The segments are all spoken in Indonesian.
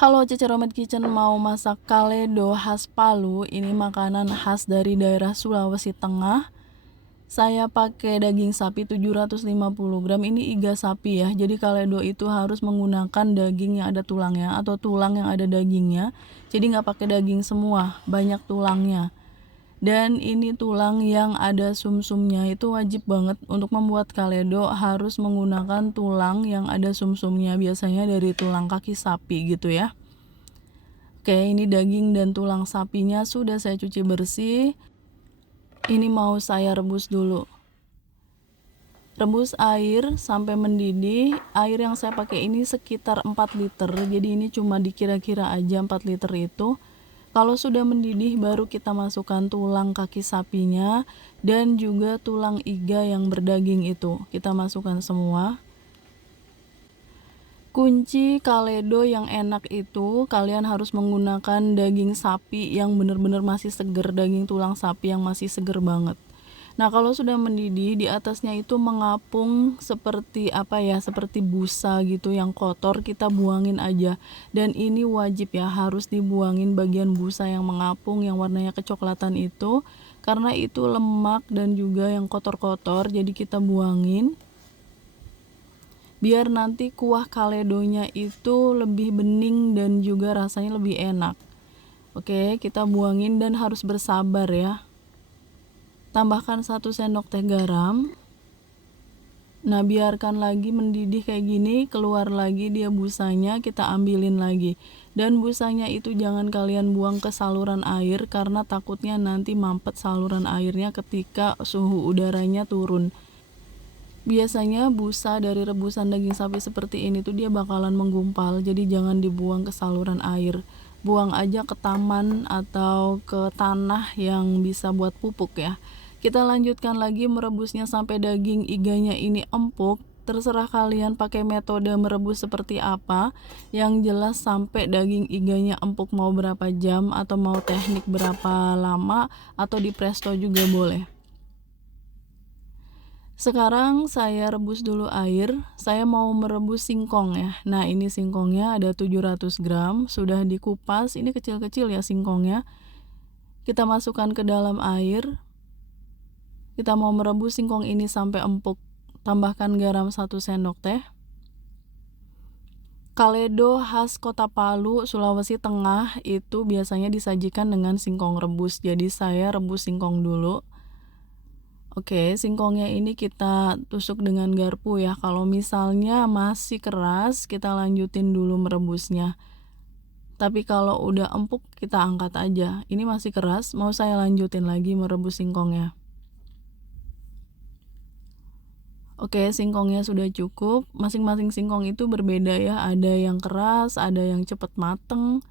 Halo Cece Romet Kitchen, mau masak kaledo khas Palu. Ini makanan khas dari daerah Sulawesi Tengah. Saya pakai daging sapi 750 gram. Ini iga sapi ya. Jadi kaledo itu harus menggunakan daging yang ada tulangnya atau tulang yang ada dagingnya. Jadi nggak pakai daging semua, banyak tulangnya. Dan ini tulang yang ada sumsumnya, itu wajib banget untuk membuat kaledo harus menggunakan tulang yang ada sumsumnya, biasanya dari tulang kaki sapi gitu ya. Oke, ini daging dan tulang sapinya sudah saya cuci bersih. Ini mau saya rebus dulu. Rebus air sampai mendidih. Air yang saya pakai ini sekitar 4 liter. Jadi ini cuma dikira-kira aja 4 liter itu. Kalau sudah mendidih baru kita masukkan tulang kaki sapinya dan juga tulang iga yang berdaging itu. Kita masukkan semua. Kunci kaledo yang enak itu kalian harus menggunakan daging sapi yang benar-benar masih seger, daging tulang sapi yang masih seger banget. Nah, kalau sudah mendidih, di atasnya itu mengapung seperti apa ya, seperti busa gitu yang kotor, kita buangin aja. Dan ini wajib ya, harus dibuangin bagian busa yang mengapung yang warnanya kecoklatan itu, karena itu lemak dan juga yang kotor-kotor, jadi kita buangin biar nanti kuah kaledonya itu lebih bening dan juga rasanya lebih enak. Oke, kita buangin dan harus bersabar ya. Tambahkan 1 sendok teh garam. Nah, biarkan lagi mendidih kayak gini, keluar lagi dia busanya, kita ambilin lagi. Dan busanya itu jangan kalian buang ke saluran air karena takutnya nanti mampet saluran airnya ketika suhu udaranya turun. Biasanya busa dari rebusan daging sapi seperti ini tuh dia bakalan menggumpal, jadi jangan dibuang ke saluran air. Buang aja ke taman atau ke tanah yang bisa buat pupuk ya. Kita lanjutkan lagi merebusnya sampai daging iganya ini empuk. Terserah kalian pakai metode merebus seperti apa. Yang jelas sampai daging iganya empuk, mau berapa jam atau mau teknik berapa lama atau di presto juga boleh. Sekarang saya rebus dulu air. Saya mau merebus singkong ya. Nah, ini singkongnya ada 700 gram. Sudah dikupas. Ini kecil-kecil ya singkongnya. Kita masukkan ke dalam air. Kita mau merebus singkong ini sampai empuk. Tambahkan garam 1 sendok teh. Kaledo khas Kota Palu, Sulawesi Tengah itu biasanya disajikan dengan singkong rebus. Jadi saya rebus singkong dulu. Oke, singkongnya ini kita tusuk dengan garpu ya. Kalau misalnya masih keras, kita lanjutin dulu merebusnya. Tapi kalau udah empuk, kita angkat aja. Ini masih keras, mau saya lanjutin lagi merebus singkongnya. Oke, singkongnya sudah cukup. Masing-masing singkong itu berbeda ya. Ada yang keras, ada yang cepat mateng.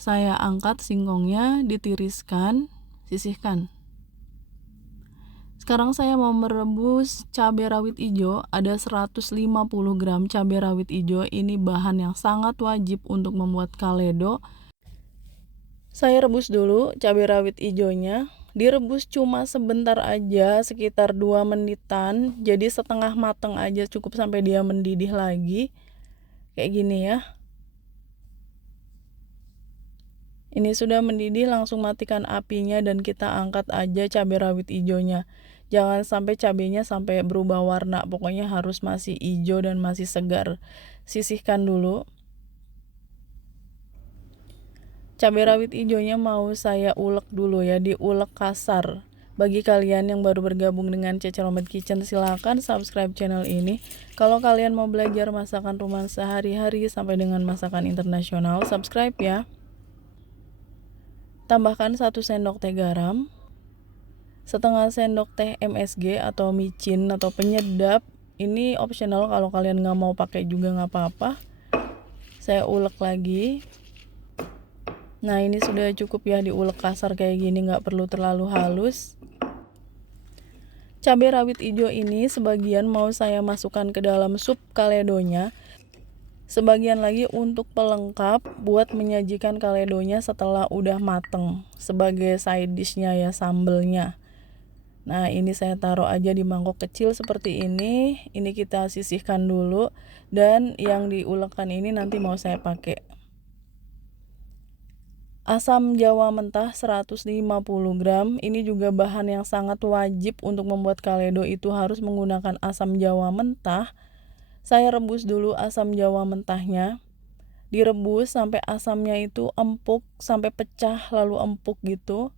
Saya angkat singkongnya, ditiriskan, sisihkan. Sekarang saya mau merebus cabai rawit hijau, ada 150 gram cabai rawit hijau. Ini bahan yang sangat wajib untuk membuat kaledo. Saya rebus dulu cabai rawit hijaunya. Direbus cuma sebentar aja, sekitar 2 menitan. Jadi setengah mateng aja cukup sampai dia mendidih lagi. Kayak gini ya. Ini sudah mendidih, langsung matikan apinya dan kita angkat aja cabai rawit hijaunya. Jangan sampai cabenya sampai berubah warna, pokoknya harus masih hijau dan masih segar. Sisihkan dulu. Cabai rawit hijaunya mau saya ulek dulu ya, diulek kasar. Bagi kalian yang baru bergabung dengan Cece Romet Kitchen, silahkan subscribe channel ini. Kalau kalian mau belajar masakan rumah sehari-hari sampai dengan masakan internasional, subscribe ya. Tambahkan 1 sendok teh garam. Setengah sendok teh MSG atau micin atau penyedap. Ini optional, kalau kalian nggak mau pakai juga nggak apa-apa. Saya ulek lagi. Nah, ini sudah cukup ya, diulek kasar kayak gini, nggak perlu terlalu halus. Cabai rawit hijau ini sebagian mau saya masukkan ke dalam sup kaledonya. Sebagian lagi untuk pelengkap buat menyajikan kaledonya setelah udah mateng. Sebagai side dishnya ya, sambelnya. Nah, ini saya taruh aja di mangkok kecil seperti ini. Ini kita sisihkan dulu. Dan yang diulekkan ini nanti mau saya pakai. Asam jawa mentah 150 gram. Ini juga bahan yang sangat wajib untuk membuat kaledo, itu harus menggunakan asam jawa mentah. Saya rebus dulu asam jawa mentahnya. Direbus sampai asamnya itu empuk, sampai pecah lalu empuk gitu.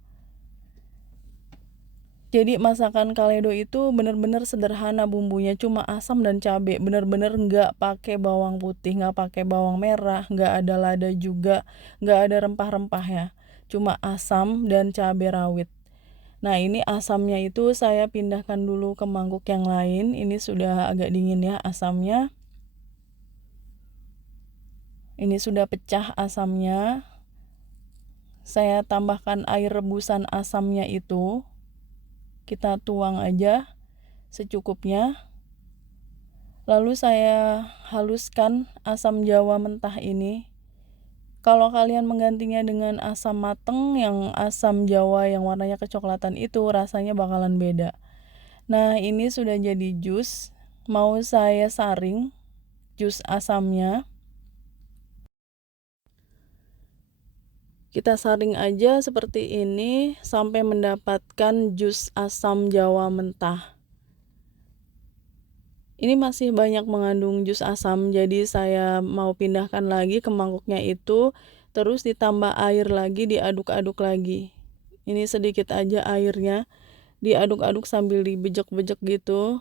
Jadi masakan kaledo itu bener-bener sederhana bumbunya, cuma asam dan cabai, bener-bener nggak pakai bawang putih, nggak pakai bawang merah, nggak ada lada juga, nggak ada rempah-rempahnya, cuma asam dan cabai rawit. Nah ini asamnya itu saya pindahkan dulu ke mangkuk yang lain. Ini sudah agak dingin ya asamnya. Ini sudah pecah asamnya. Saya tambahkan air rebusan asamnya itu. Kita tuang aja secukupnya. Lalu saya haluskan asam jawa mentah ini. Kalau kalian menggantinya dengan asam mateng, yang asam jawa yang warnanya kecoklatan itu rasanya bakalan beda. Nah ini sudah jadi jus. Mau saya saring jus asamnya. Kita saring aja seperti ini sampai mendapatkan jus asam jawa mentah. Ini masih banyak mengandung jus asam, jadi saya mau pindahkan lagi ke mangkuknya itu, terus ditambah air lagi, diaduk-aduk lagi. Ini sedikit aja airnya, diaduk-aduk sambil dibejek-bejek gitu,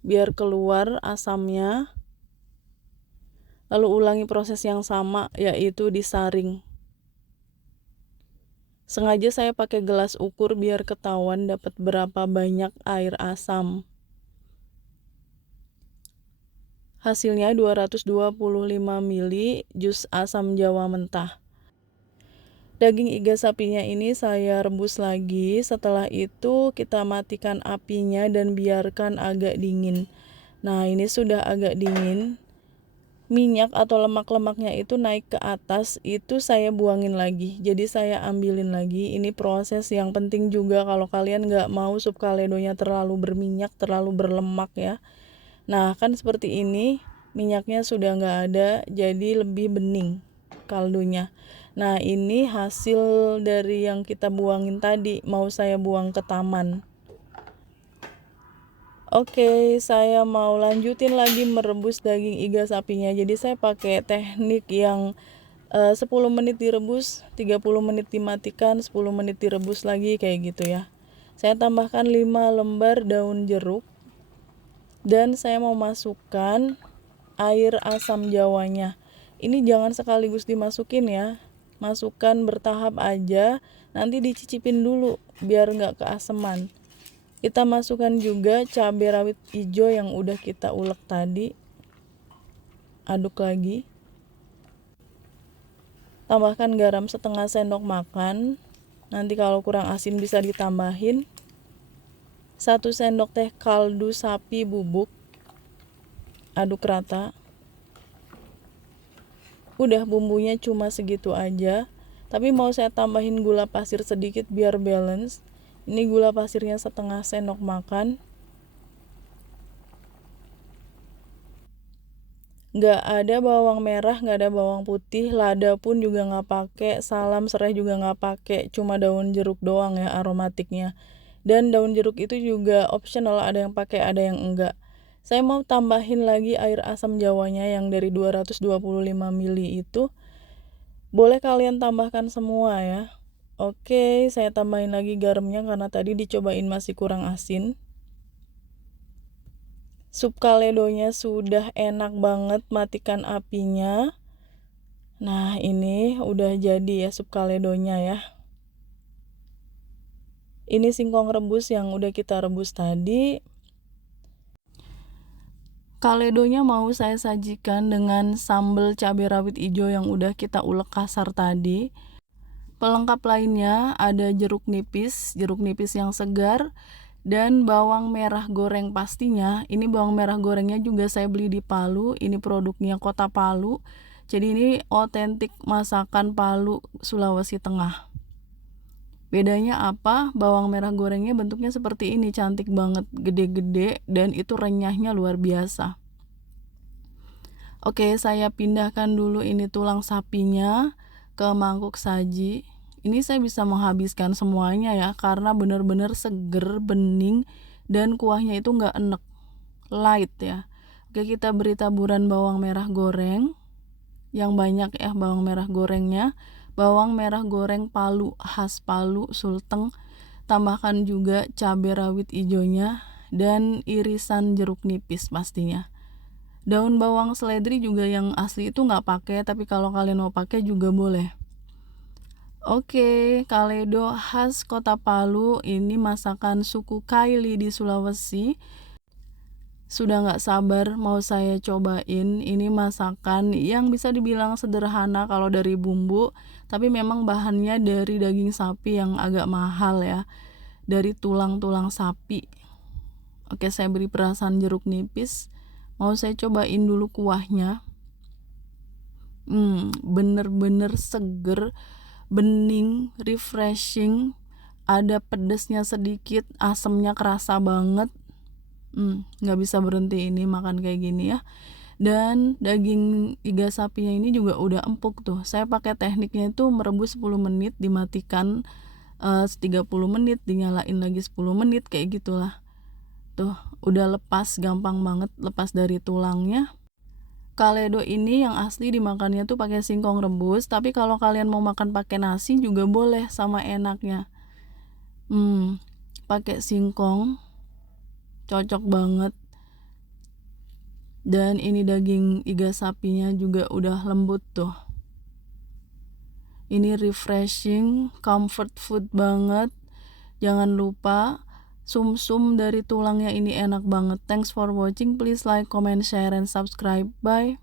biar keluar asamnya. Lalu ulangi proses yang sama, yaitu disaring. Sengaja saya pakai gelas ukur biar ketahuan dapat berapa banyak air asam. Hasilnya 225 ml jus asam jawa mentah. Daging iga sapinya ini saya rebus lagi. Setelah itu kita matikan apinya dan biarkan agak dingin. Nah ini sudah agak dingin. Minyak atau lemak-lemaknya itu naik ke atas, itu saya buangin lagi. Jadi saya ambilin lagi. Ini proses yang penting juga kalau kalian nggak mau sup kaledonya terlalu berminyak, terlalu berlemak ya. Nah kan seperti ini, minyaknya sudah nggak ada, jadi lebih bening kaldunya. Nah ini hasil dari yang kita buangin tadi, mau saya buang ke taman. Oke, saya mau lanjutin lagi merebus daging iga sapinya. Jadi saya pakai teknik yang 10 menit direbus, 30 menit dimatikan, 10 menit direbus lagi kayak gitu ya. Saya tambahkan 5 lembar daun jeruk. Dan saya mau masukkan air asam jawanya. Ini jangan sekaligus dimasukin ya. Masukkan bertahap aja, nanti dicicipin dulu biar nggak keaseman. Kita masukkan juga cabai rawit hijau yang udah kita ulek tadi. Aduk lagi. Tambahkan garam setengah sendok makan. Nanti kalau kurang asin bisa ditambahin. 1 sendok teh kaldu sapi bubuk. Aduk rata. Udah, bumbunya cuma segitu aja. Tapi mau saya tambahin gula pasir sedikit biar balance. Ini gula pasirnya setengah sendok makan. Nggak ada bawang merah, nggak ada bawang putih, lada pun juga nggak pakai, salam serai juga nggak pakai, cuma daun jeruk doang ya aromatiknya. Dan daun jeruk itu juga optional, ada yang pakai, ada yang enggak. Saya mau tambahin lagi air asam jawanya yang dari 225 ml itu. Boleh kalian tambahkan semua ya. Oke, saya tambahin lagi garamnya karena tadi dicobain masih kurang asin. Sup kaledonya sudah enak banget, matikan apinya. Nah ini udah jadi ya sup kaledonya ya. Ini singkong rebus yang udah kita rebus tadi. Kaledonya mau saya sajikan dengan sambal cabai rawit hijau yang udah kita ulek kasar tadi. Pelengkap lainnya ada jeruk nipis yang segar, dan bawang merah goreng pastinya. Ini bawang merah gorengnya juga saya beli di Palu. Ini produknya Kota Palu. Jadi ini otentik masakan Palu, Sulawesi Tengah. Bedanya apa? Bawang merah gorengnya bentuknya seperti ini, cantik banget, gede-gede, dan itu renyahnya luar biasa. Oke, saya pindahkan dulu ini tulang sapinya ke mangkuk saji. Ini saya bisa menghabiskan semuanya ya, karena bener-bener seger, bening, dan kuahnya itu nggak enek, light ya. Oke, kita beri taburan bawang merah goreng yang banyak ya, bawang merah gorengnya. Bawang merah goreng Palu, khas Palu, Sulteng. Tambahkan juga cabai rawit hijaunya dan irisan jeruk nipis pastinya. Daun bawang seledri juga yang asli itu nggak pakai, tapi kalau kalian mau pakai juga boleh. Oke, kaledo khas kota Palu, ini masakan suku Kaili di Sulawesi. Sudah nggak sabar mau saya cobain. Ini masakan yang bisa dibilang sederhana kalau dari bumbu, tapi memang bahannya dari daging sapi yang agak mahal ya, dari tulang-tulang sapi. Oke, saya beri perasan jeruk nipis. Mau saya cobain dulu kuahnya. Bener-bener seger, bening, refreshing, ada pedesnya sedikit, asemnya kerasa banget. Nggak bisa berhenti ini makan kayak gini ya. Dan daging iga sapinya ini juga udah empuk tuh. Saya pakai tekniknya itu merebus 10 menit, dimatikan 30 menit, dinyalain lagi 10 menit, kayak gitulah. Tuh, udah lepas, gampang banget lepas dari tulangnya. Kaledo ini yang asli dimakannya tuh pakai singkong rebus, tapi kalau kalian mau makan pakai nasi juga boleh, sama enaknya. Pakai singkong cocok banget. Dan ini daging iga sapinya juga udah lembut tuh. Ini refreshing, comfort food banget. Jangan lupa sum-sum dari tulangnya ini enak banget. Thanks for watching. Please like, comment, share, and subscribe. Bye.